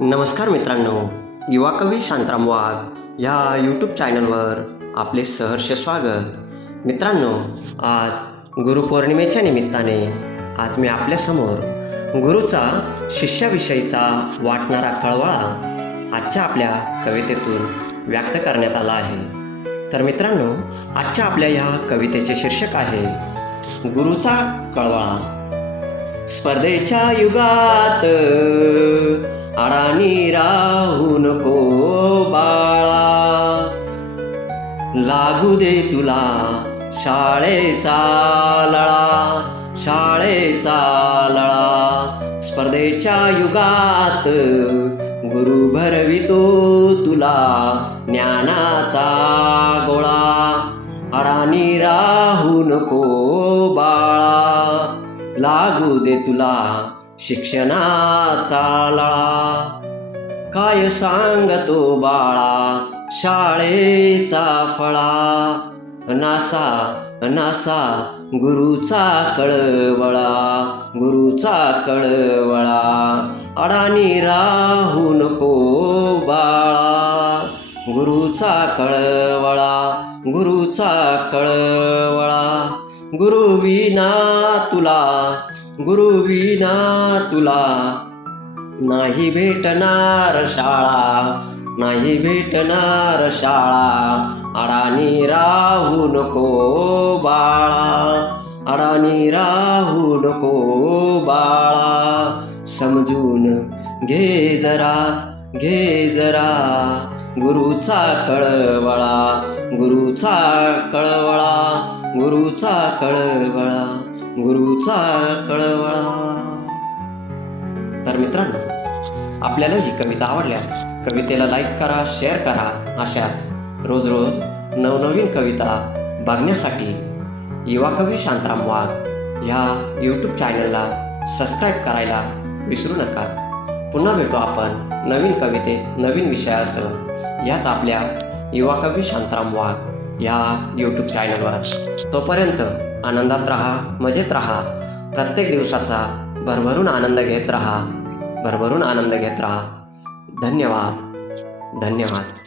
नमस्कार मित्रांनो युवा कवी शांतराम वाघ ह्या यूट्यूब चॅनलवर आपले सहर्ष स्वागत. मित्रांनो आज गुरुपौर्णिमेच्या निमित्ताने आज मी आपल्यासमोर गुरुचा शिष्याविषयीचा वाटणारा कळवळा आजच्या आपल्या कवितेतून व्यक्त करण्यात आला आहे. तर मित्रांनो आजच्या आपल्या ह्या कवितेचे शीर्षक आहे गुरुचा कळवळा. स्पर्धेच्या युगात नको बाळा. लागू दे तुला शाळेचा लळा शाळेचा लळा. स्पर्धेच्या युगात गुरु भरवितो तुला ज्ञानाचा गोळा. अडाणी राहू नको बाळा. लागू दे तुला शिक्षणाचा लळा. काय सांगतो बाळा? शाळेचा फळा. नासा नासा गुरुचा कळवळा गुरुचा कळवळा. अडाणी राहू नको बाळा. गुरुचा कळवळा गुरुचा कळवळा. गुरुविना तुला गुरुविना तुला नाही भेटणार शाळा नाही भेटणार शाळा. अडाणी राहू नको बाळा अडाणी राहू नको बाळा. समजून घे जरा घे जरा. गुरुचा कळवळा गुरुचा कळवळा गुरुचा कळवळा गुरुचा कळवळा. तर मित्रांनो आपल्याला ही कविता आवडल्यास कवितेला लाईक करा शेअर करा अशाच रोज रोज नवनवीन कविता बघण्यासाठी युवा कवी शांतराम वाघ ह्या यूट्यूब चॅनलला सबस्क्राईब करायला विसरू नका. पुन्हा भेटू आपण नवीन कवितेत नवीन विषयासह. याच आपल्या युवा कवी शांतराम वाघ ह्या यूट्यूब चॅनलवर तोपर्यंत आनंदात राहा मजेत राहा. प्रत्येक दिवसाचा भरभरून आनंद घेत राहा. भरभरून आनंद घेत राहा. धन्यवाद. धन्यवाद.